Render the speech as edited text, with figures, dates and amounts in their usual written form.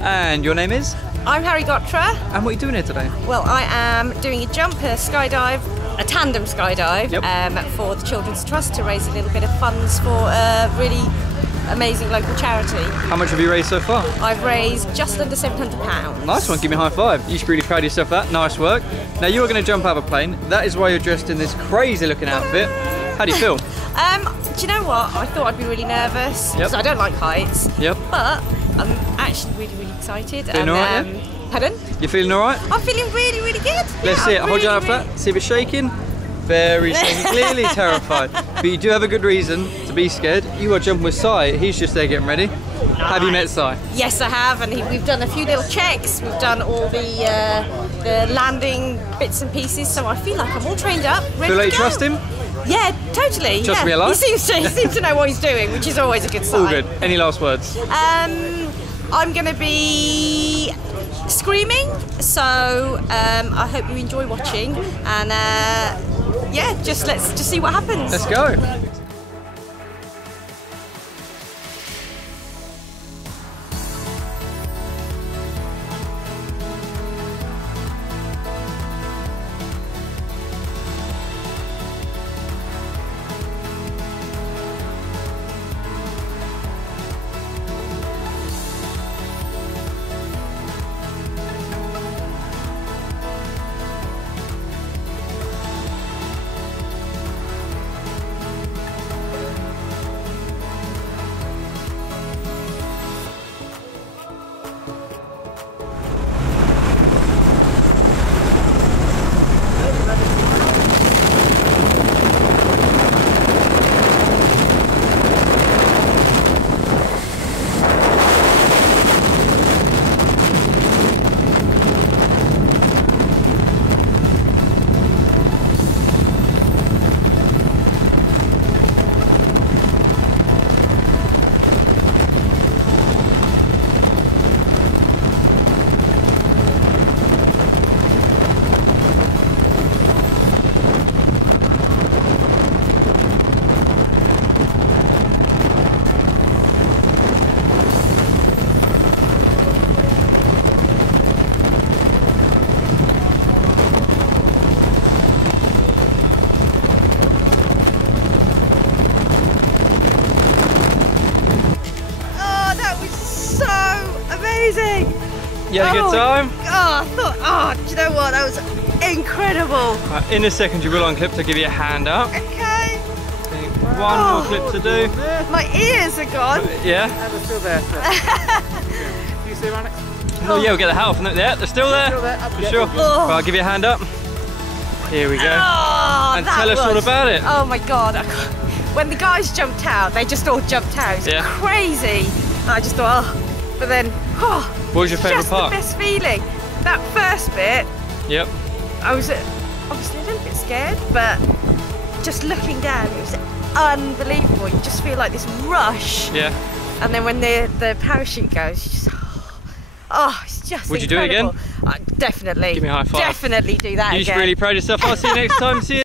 And your name is? I'm Ghotra. And what are you doing here today? Well, I am doing a jump, a skydive, a tandem skydive, for the Children's Trust to raise a little bit of funds for a really amazing local charity. How much have you raised so far? I've raised just under £700. Nice one, give me a high five. You should be really proud of yourself for that. Nice work. Now you are going to jump out of a plane. That is why you're dressed in this crazy looking outfit. How do you feel? Do you know what? I thought I'd be really nervous because I don't like heights. But I'm actually really excited. Feeling alright? Yeah? Pardon? You feeling alright? I'm feeling really good. Let's see it. Hold your arm flat. See if it's shaking. Very shaking. Clearly terrified. But you do have a good reason to be scared. You are jumping with Si. He's just there getting ready. Nice. Have you met Si? Yes, I have, and we've done a few little checks. We've done all the landing bits and pieces, so I feel like I'm all trained up, ready feel like to you go. trust him? Yeah, totally. Trust me a lot? He seems to know what he's doing, which is always a good sign. All good. Any last words? I'm going to be screaming, so I hope you enjoy watching, and yeah, let's just see what happens. Let's go. You had a good time? Do you know what? That was incredible. In a second you will unclip, so give you a hand up. Okay. One more clip to do. My ears are gone. Yeah? And they're still there. Do you see them, Alex? Oh yeah, we'll get the hat off. Yeah, they're still there. For sure. Well, I'll give you a hand up. Here we go. And tell us all about it. Oh my God. When the guys jumped out, they just all jumped out. It was crazy. I just thought, but then, what was your favourite part? Just the best feeling. That first bit. Yep. I was obviously a little bit scared, but just looking down, it was unbelievable. You just feel like this rush. Yeah. And then when the parachute goes, you just, it's just Would incredible. You do it again? Definitely. Give me a high five. Definitely do that again. You should really proud of yourself. I'll see you next time. See you.